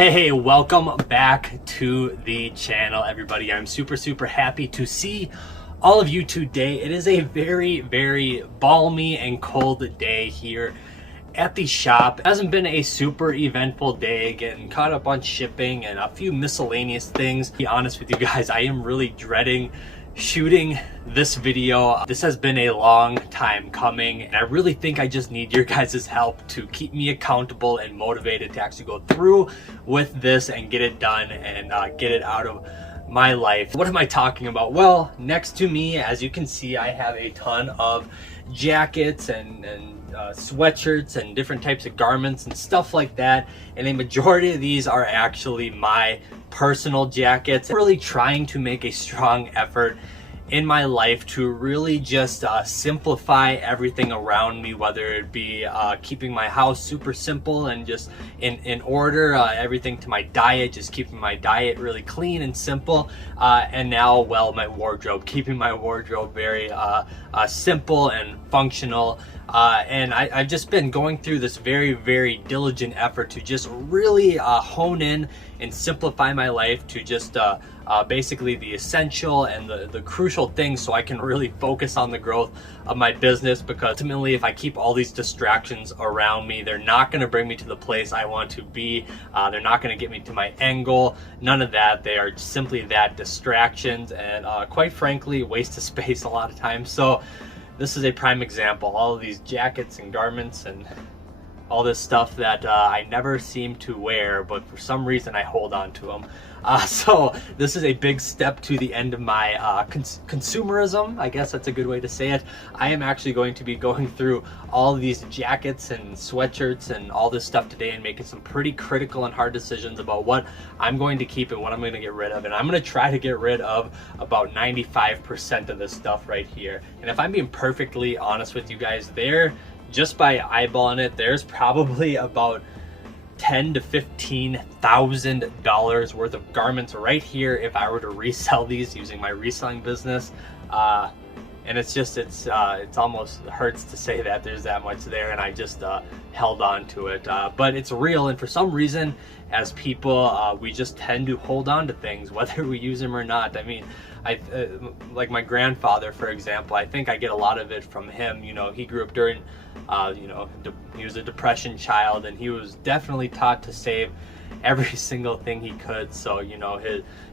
Hey, welcome back to the channel, everybody. I'm super happy to see all of you today. It is a very balmy and cold day here at the shop. It hasn't been a super eventful day, getting caught up on shipping and a few miscellaneous things. To be honest with you guys, I am really dreading shooting this video. This has been a long time coming, and I really think I just need your guys' help to keep me accountable and motivated to actually go through with this and get it done and get it out of my life. What am I talking about? Well, next to me, as you can see, I have a ton of jackets and sweatshirts and different types of garments and stuff like that, and a majority of these are actually my personal jackets. I'm really trying to make a strong effort in my life to really just simplify everything around me, whether it be keeping my house super simple and just in order, everything to my diet, just keeping my diet really clean and simple, and now, well, my wardrobe, keeping my wardrobe very simple and functional. And I've just been going through this very diligent effort to just really hone in and simplify my life to just basically the essential and the crucial things, so I can really focus on the growth of my business. Because ultimately, if I keep all these distractions around me, they're not going to bring me to the place I want to be. They're not going to get me to my end goal. None of that. They are simply that, distractions, and quite frankly, waste of space a lot of times. So this is a prime example. All of these jackets and garments and all this stuff that I never seem to wear, but for some reason I hold on to them. So this is a big step to the end of my consumerism. I guess that's a good way to say it. I am actually going to be going through all of these jackets and sweatshirts and all this stuff today and making some pretty critical and hard decisions about what I'm going to keep and what I'm going to get rid of. And I'm going to try to get rid of about 95% of this stuff right here. And if I'm being perfectly honest with you guys, just by eyeballing it, there's probably about $10,000 to $15,000 worth of garments right here if I were to resell these using my reselling business. And it's almost hurts to say that there's that much there, and I just held on to it. But it's real, and for some reason, as people, we just tend to hold on to things, whether we use them or not. I mean, like my grandfather, for example, I think I get a lot of it from him. You know, he grew up during, he was a depression child, and he was definitely taught to save every single thing he could. So, you know,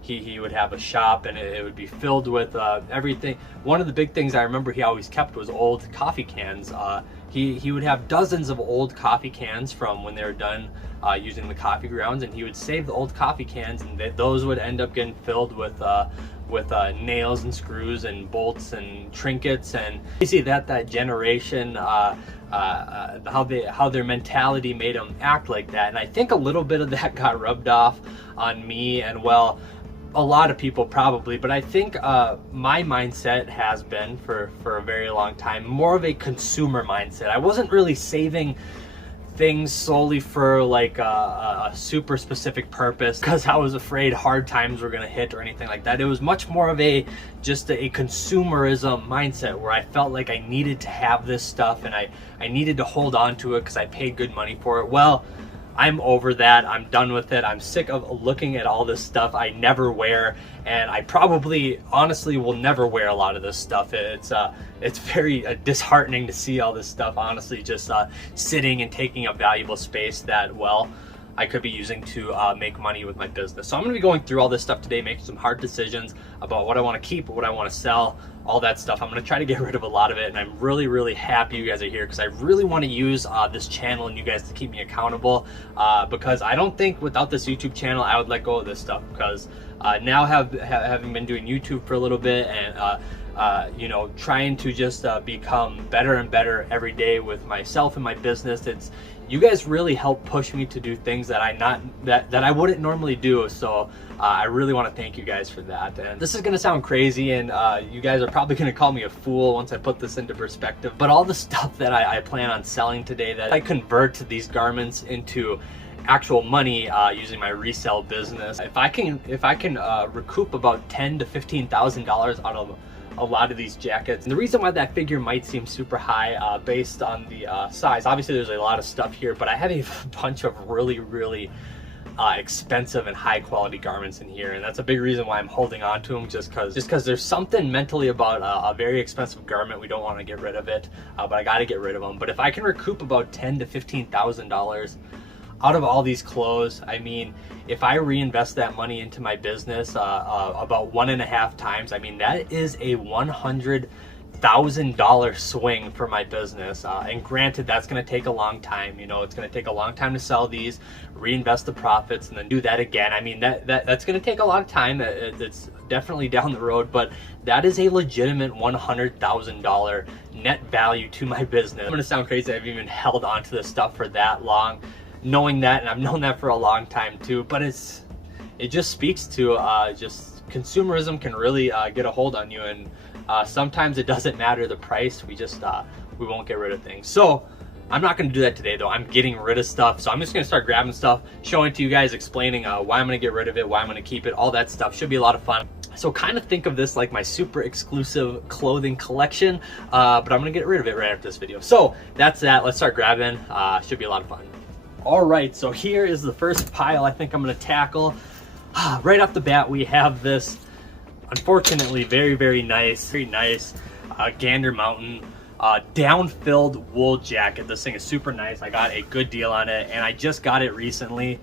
he would have a shop, and it would be filled with everything. One of the big things I remember he always kept was old coffee cans. He would have dozens of old coffee cans from when they were done using the coffee grounds, and he would save the old coffee cans, and those would end up getting filled with nails and screws and bolts and trinkets. And you see that generation, how their mentality made them act like that. And I think a little bit of that got rubbed off on me, and well, a lot of people probably, but I think my mindset has been for a very long time more of a consumer mindset. I wasn't really saving things solely for like a super specific purpose because I was afraid hard times were gonna hit or anything like that. It was much more of just a consumerism mindset where I felt like I needed to have this stuff and I needed to hold on to it because I paid good money for it. Well, I'm over that. I'm done with it. I'm sick of looking at all this stuff I never wear, and I probably honestly will never wear a lot of this stuff. It's very disheartening to see all this stuff honestly just sitting and taking up valuable space that, well, I could be using to make money with my business. So I'm going to be going through all this stuff today, making some hard decisions about what I want to keep, what I want to sell, all that stuff. I'm going to try to get rid of a lot of it, and I'm really happy you guys are here because I really want to use this channel and you guys to keep me accountable, because I don't think without this YouTube channel I would let go of this stuff. Because now having been doing YouTube for a little bit and you know, trying to just become better and better every day with myself and my business, you guys really help push me to do things that I wouldn't normally do. So I really want to thank you guys for that. And this is going to sound crazy, and you guys are probably going to call me a fool once I put this into perspective, but all the stuff that I plan on selling today, that I convert these garments into actual money using my resale business, if I can recoup about $10,000 to $15,000 out of a lot of these jackets. And the reason why that figure might seem super high based on the size, obviously there's a lot of stuff here, but I have a bunch of really expensive and high quality garments in here, and that's a big reason why I'm holding on to them, just because there's something mentally about a very expensive garment. We don't want to get rid of it, but I got to get rid of them. But if I can recoup about $10,000 to $15,000 out of all these clothes, I mean, if I reinvest that money into my business about 1.5 times, I mean, that is a $100,000 swing for my business. And granted, that's going to take a long time. You know, it's going to take a long time to sell these, reinvest the profits, and then do that again. I mean, that's going to take a lot of time. It's definitely down the road, but that is a legitimate $100,000 net value to my business. I'm going to sound crazy. I've even held on to this stuff for that long, knowing that, and I've known that for a long time too. But it just speaks to just consumerism can really get a hold on you, and sometimes it doesn't matter the price. We won't get rid of things. So I'm not going to do that today though. I'm getting rid of stuff. So I'm just going to start grabbing stuff, showing to you guys, explaining why I'm going to get rid of it, why I'm going to keep it, all that stuff. Should be a lot of fun. So kind of think of this like my super exclusive clothing collection, but I'm going to get rid of it right after this video. So that's that. Let's start grabbing. Should be a lot of fun. All right, so here is the first pile I think I'm going to tackle. Right off the bat, we have this, unfortunately, very nice Gander Mountain down-filled wool jacket. This thing is super nice. I got a good deal on it, and I just got it recently,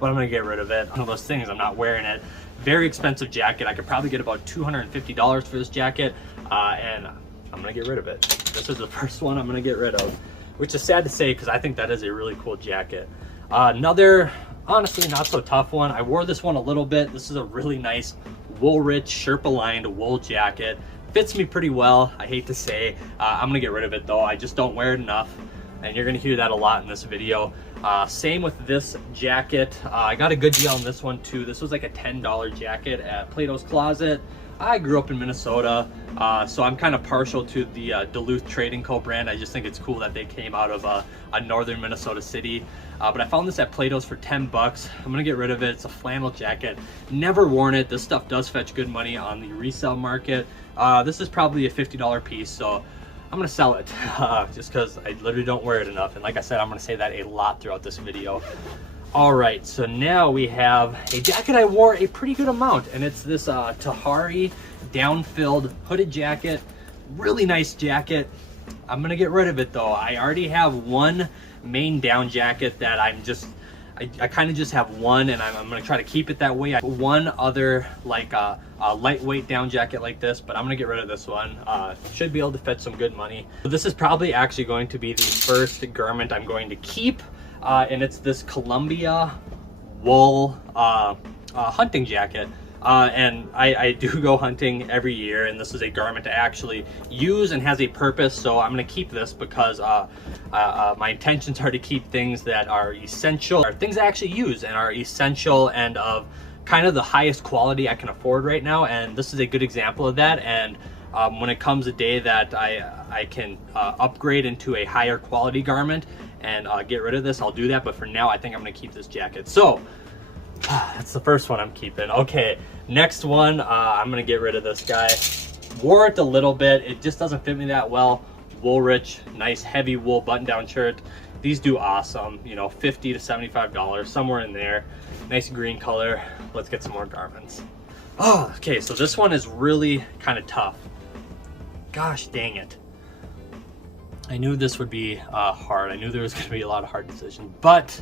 but I'm gonna get rid of it. One of those things, I'm not wearing it. Very expensive jacket. I could probably get about $250 for this jacket, and I'm gonna get rid of it. This is the first one I'm gonna get rid of, which is sad to say because I think that is a really cool jacket. Another, honestly, not so tough one. I wore this one a little bit. This is a really nice wool-rich, Sherpa-lined wool jacket. Fits me pretty well, I hate to say. I'm gonna get rid of it though. I just don't wear it enough, and you're gonna hear that a lot in this video. Same with this jacket. I got a good deal on this one too. This was like a $10 jacket at Plato's Closet. I grew up in Minnesota, so I'm kind of partial to the Duluth Trading Co. brand. I just think it's cool that they came out of a northern Minnesota city. But I found this at Plato's for 10 bucks. I'm gonna get rid of it. It's a flannel jacket. Never worn it. This stuff does fetch good money on the resale market. This is probably a $50 piece, so I'm gonna sell it just because I literally don't wear it enough. And like I said, I'm gonna say that a lot throughout this video. All right, so now we have a jacket I wore a pretty good amount, and it's this Tahari down-filled hooded jacket. Really nice jacket. I'm gonna get rid of it though. I already have one main down jacket that I kind of just have one, and I'm gonna try to keep it that way. I have one other like a lightweight down jacket like this, but I'm gonna get rid of this one. Should be able to fetch some good money. So this is probably actually going to be the first garment I'm going to keep. And it's this Columbia wool hunting jacket. And I do go hunting every year, and this is a garment to actually use and has a purpose. So I'm going to keep this because my intentions are to keep things that are essential, or things I actually use and are essential and of kind of the highest quality I can afford right now. And this is a good example of that. And when it comes a day that I can upgrade into a higher quality garment and get rid of this, I'll do that. But for now, I think I'm gonna keep this jacket. So that's the first one I'm keeping. Okay, next one, I'm gonna get rid of this guy. Wore it a little bit. It just doesn't fit me that well. Wool-rich, nice heavy wool button-down shirt. These do awesome, you know, $50 to $75, somewhere in there. Nice green color. Let's get some more garments. Oh, okay, so this one is really kind of tough. Gosh dang it. I knew this would be hard. I knew there was going to be a lot of hard decisions, but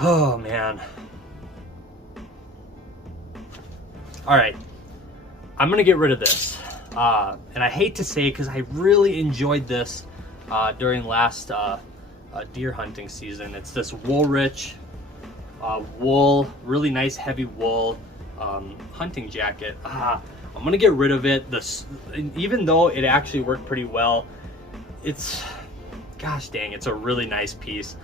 oh man. All right, I'm going to get rid of this. And I hate to say, because I really enjoyed this during last deer hunting season. It's this wool-rich wool, really nice heavy wool hunting jacket. I'm going to get rid of it. Even though it actually worked pretty well, it's, gosh dang, it's a really nice piece.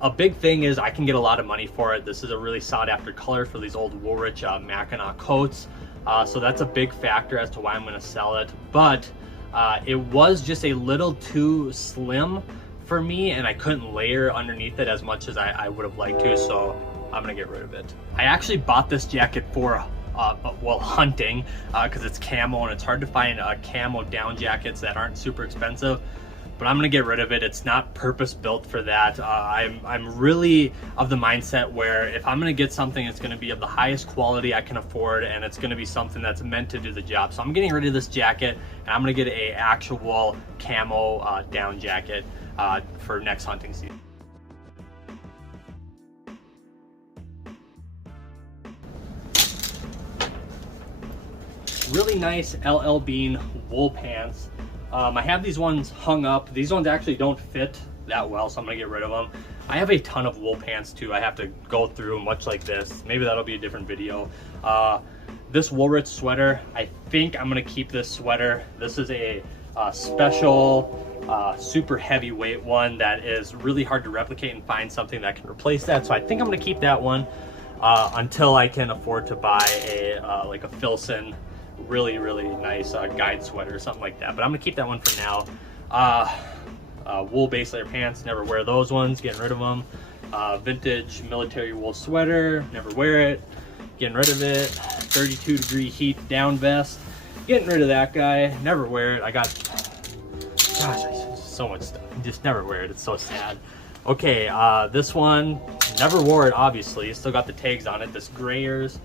A big thing is I can get a lot of money for it. This is a really sought after color for these old Woolrich Mackinac coats. So that's a big factor as to why I'm going to sell it. But it was just a little too slim for me, and I couldn't layer underneath it as much as I would have liked to. So I'm going to get rid of it. I actually bought this jacket for well, hunting, because it's camo, and it's hard to find camo down jackets that aren't super expensive. but I'm gonna get rid of it. It's not purpose built for that. I'm really of the mindset where if I'm gonna get something, it's gonna be of the highest quality I can afford, and it's gonna be something that's meant to do the job. So I'm getting rid of this jacket, and I'm gonna get a actual camo down jacket for next hunting season. Really nice LL Bean wool pants. I have these ones hung up. These ones actually don't fit that well, so I'm gonna get rid of them. I have a ton of wool pants too. I have to go through much like this. Maybe that'll be a different video. This Woolrich sweater, I think I'm gonna keep this sweater. This is a special, super heavyweight one that is really hard to replicate and find something that can replace that. So I think I'm gonna keep that one until I can afford to buy a like a Filson really nice guide sweater or something like that, but I'm gonna keep that one for now. Wool base layer pants, never wear those ones, getting rid of them. Vintage military wool sweater, never wear it, getting rid of it. 32-degree heat down vest, getting rid of that guy, never wear it. I got, gosh, so much stuff, just never wear it, it's so sad. Okay, this one, never wore it obviously, still got the tags on it. This Grayers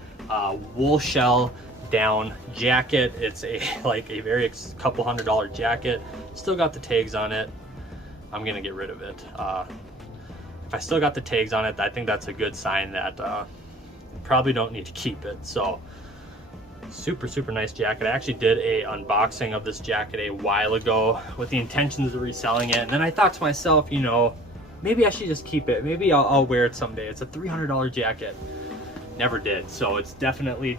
wool shell down jacket. It's a like a very couple $100 jacket, still got the tags on it. I'm gonna get rid of it. If I still got the tags on it, I think that's a good sign that probably don't need to keep it. So super nice jacket. I actually did a unboxing of this jacket a while ago with the intentions of reselling it, and then I thought to myself, you know, maybe I should just keep it. Maybe I'll wear it someday. It's a $300 jacket. Never did, so it's definitely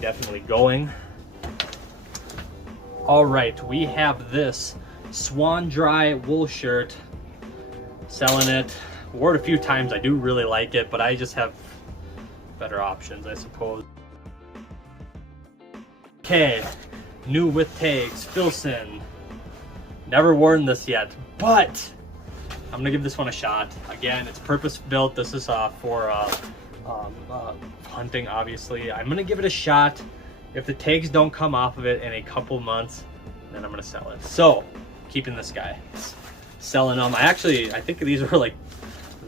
going. All right, we have this Swan Dry wool shirt, selling it. Wore it a few times. I do really like it, but I just have better options, I suppose. Okay, new with tags, Filson. Never worn this yet, but I'm gonna give this one a shot. Again, it's purpose built. This is for hunting, obviously. I'm gonna give it a shot. If the tags don't come off of it in a couple months, then I'm gonna sell it. So, keeping this guy, selling them. I think these were like,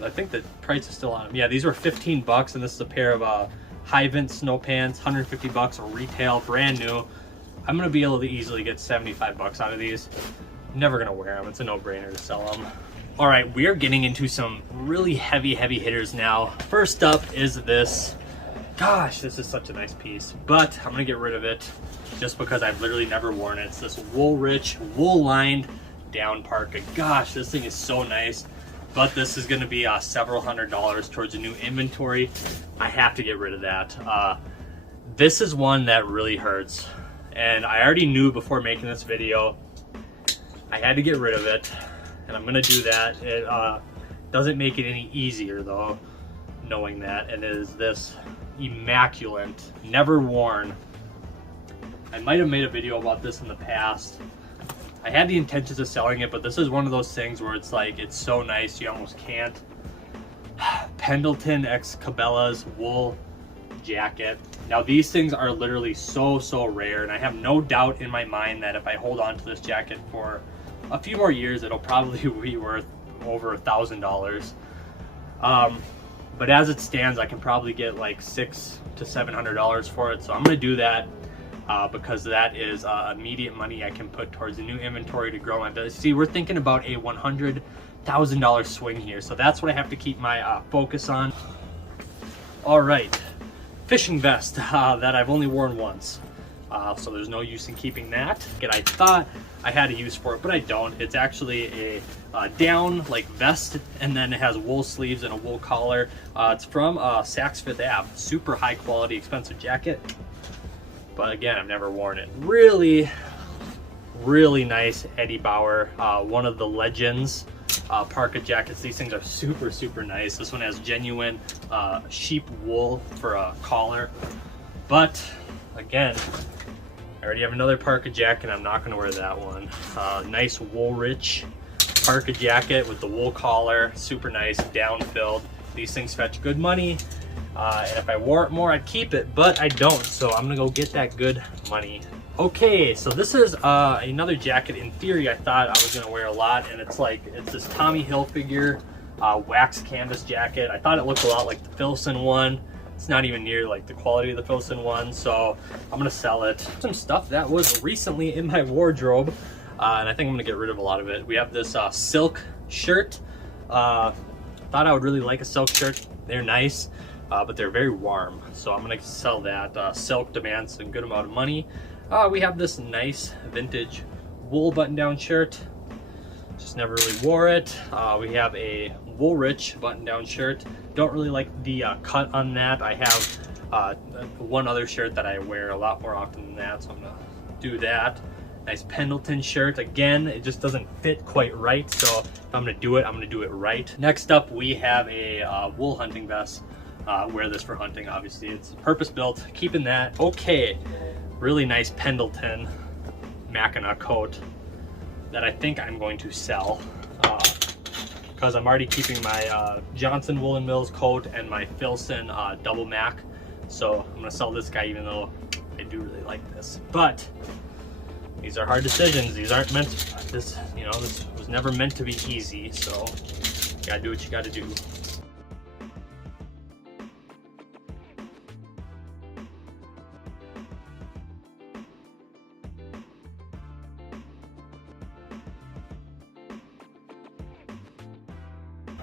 I think the price is still on them. Yeah, these were 15 bucks, and this is a pair of high vent snow pants, 150 bucks retail, brand new. I'm gonna be able to easily get 75 bucks out of these. Never gonna wear them. It's a no-brainer to sell them. All right, we are getting into some really heavy hitters now. First up is this. Gosh, this is such a nice piece, but I'm gonna get rid of it just because I've literally never worn it. It's this Woolrich wool-lined down parka. Gosh, this thing is so nice, but this is gonna be several $100s towards a new inventory. I have to get rid of that. This is one that really hurts, and I already knew before making this video I had to get rid of it, and I'm gonna do that. It doesn't make it any easier though, knowing that. And it is this immaculate, never worn. I might have made a video about this in the past. I had the intentions of selling it, but this is one of those things where it's like, it's so nice you almost can't. Pendleton x Cabela's wool jacket. Now these things are literally so rare, and I have no doubt in my mind that if I hold on to this jacket for a few more years, it'll probably be worth over $1,000. But as it stands, I can probably get like $600 to $700 for it. So I'm gonna do that because that is immediate money I can put towards a new inventory to grow my business. See, we're thinking about a $100,000 swing here. So that's what I have to keep my focus on. All right, fishing vest that I've only worn once. So there's no use in keeping that. I thought I had a use for it, but I don't. It's actually a down like vest, and then it has wool sleeves and a wool collar. It's from Saks Fifth Ave. Super high quality, expensive jacket. But again, I've never worn it. Really nice Eddie Bauer, one of the Legends parka jackets. These things are super nice. This one has genuine sheep wool for a collar. But again, I already have another parka jacket. I'm not gonna wear that one. Nice Woolrich parka jacket with the wool collar, super nice, down filled. These things fetch good money. And if I wore it more, I'd keep it, but I don't. So I'm gonna go get that good money Okay, so this is another jacket. In theory, I thought I was gonna wear a lot, and it's this Tommy Hilfiger wax canvas jacket. I thought it looked a lot like the Filson one. It's not even near like the quality of the Filson one, so I'm gonna sell it. Some stuff that was recently in my wardrobe, and I think I'm gonna get rid of a lot of it. We have this silk shirt. Thought I would really like a silk shirt. They're nice, but they're very warm, so I'm gonna sell that. Silk demands a good amount of money. We have this nice vintage wool button-down shirt. Just never really wore it. We have a Woolrich button-down shirt. Don't really like the cut on that. I have one other shirt that I wear a lot more often than that, so I'm gonna do that. Nice Pendleton shirt. Again, it just doesn't fit quite right, so if I'm gonna do it, I'm gonna do it right. Next up, we have a wool hunting vest. Wear this for hunting, obviously. It's purpose-built, keeping that. Okay, really nice Pendleton Mackinac coat that I think I'm going to sell because I'm already keeping my Johnson Woolen Mills coat and my Filson double Mac. So I'm gonna sell this guy even though I do really like this. But these are hard decisions. These aren't meant to, this was never meant to be easy. So you gotta do what you gotta do.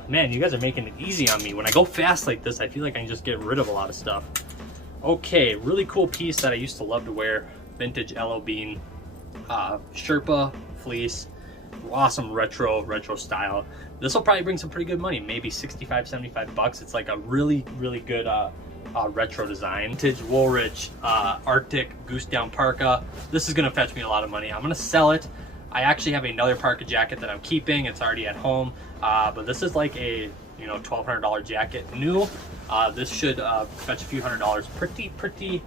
Man, you guys are making it easy on me. When I go fast like this, I feel like I can just get rid of a lot of stuff. Okay, really cool piece that I used to love to wear. Vintage L.O. Bean Sherpa fleece. Awesome retro style. This will probably bring some pretty good money, maybe 65, 75 bucks. It's like a really good retro design. Vintage Woolrich Arctic Goose Down Parka. This is gonna fetch me a lot of money. I'm gonna sell it. I actually have another parka jacket that I'm keeping. It's already at home, but this is like a $1,200 jacket new. This should fetch a few $100s pretty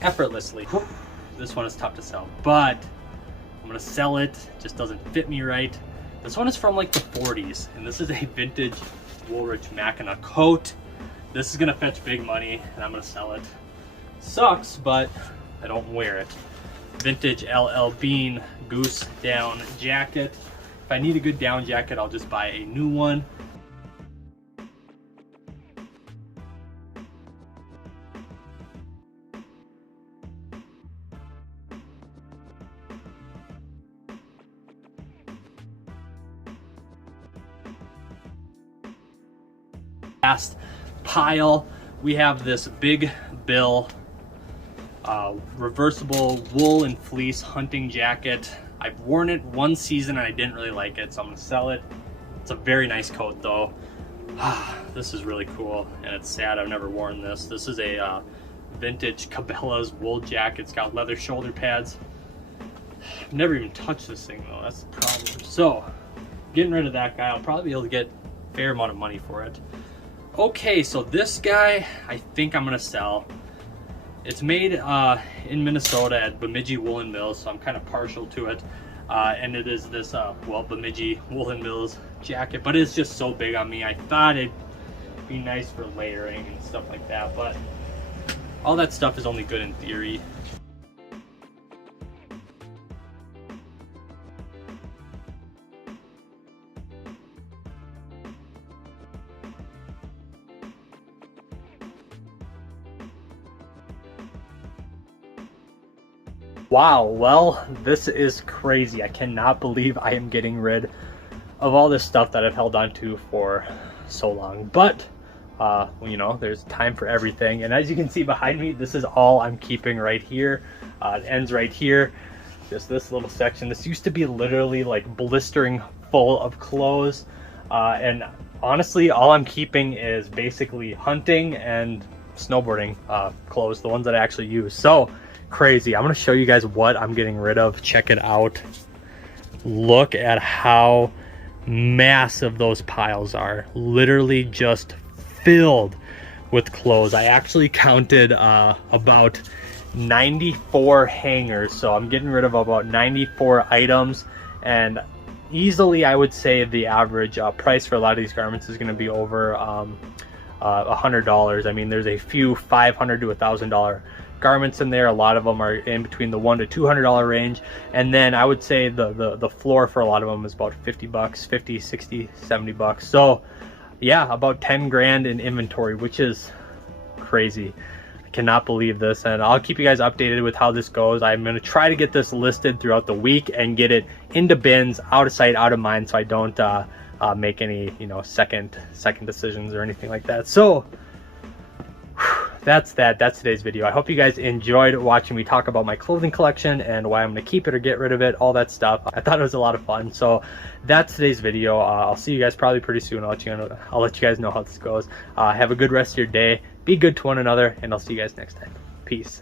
effortlessly. This one is tough to sell, but I'm gonna sell it. Just doesn't fit me right. This one is from like the 40s, and this is a vintage Woolrich Mackinac coat. This is gonna fetch big money, and I'm gonna sell it. Sucks, but I don't wear it. Vintage LL Bean Goose Down jacket. If I need a good down jacket, I'll just buy a new one. Last pile, we have this Big Bill reversible wool and fleece hunting jacket. I've worn it one season and I didn't really like it, so I'm gonna sell it. It's a very nice coat though. This is really cool, and it's sad I've never worn this. This is a vintage Cabela's wool jacket. It's got leather shoulder pads. I've never even touched this thing though, that's the problem. So getting rid of that guy, I'll probably be able to get a fair amount of money for it. Okay, so this guy I think I'm gonna sell. It's made in Minnesota at Bemidji Woolen Mills, so I'm kind of partial to it. And it is this, Bemidji Woolen Mills jacket, but it's just so big on me. I thought it'd be nice for layering and stuff like that, but all that stuff is only good in theory. Wow, well, this is crazy. I cannot believe I am getting rid of all this stuff that I've held on to for so long. But, there's time for everything. And as you can see behind me, this is all I'm keeping right here. It ends right here. Just this little section. This used to be literally like blistering full of clothes. And honestly, all I'm keeping is basically hunting and snowboarding clothes, the ones that I actually use. So, crazy. I'm going to show you guys what I'm getting rid of. Check it out. Look at how massive those piles are. Literally just filled with clothes. I actually counted about 94 hangers, so I'm getting rid of about 94 items, and easily I would say the average price for a lot of these garments is going to be over $100. I mean, there's a few $500 to $1,000 garments in there. A lot of them are in between the $100 to $200 range, and then I would say the floor for a lot of them is about 50 bucks, 50, 60, 70 bucks. So yeah, about 10 grand in inventory, which is crazy. I cannot believe this, and I'll keep you guys updated with how this goes. I'm going to try to get this listed throughout the week and get it into bins, out of sight, out of mind, so I don't make any, you know, second decisions or anything like that. So that's today's video. I hope you guys enjoyed watching me talk about my clothing collection and why I'm going to keep it or get rid of it, all that stuff. I thought it was a lot of fun. So that's today's video. I'll see you guys probably pretty soon. I'll let you guys know how this goes. Have a good rest of your day. Be good to one another, and I'll see you guys next time. Peace.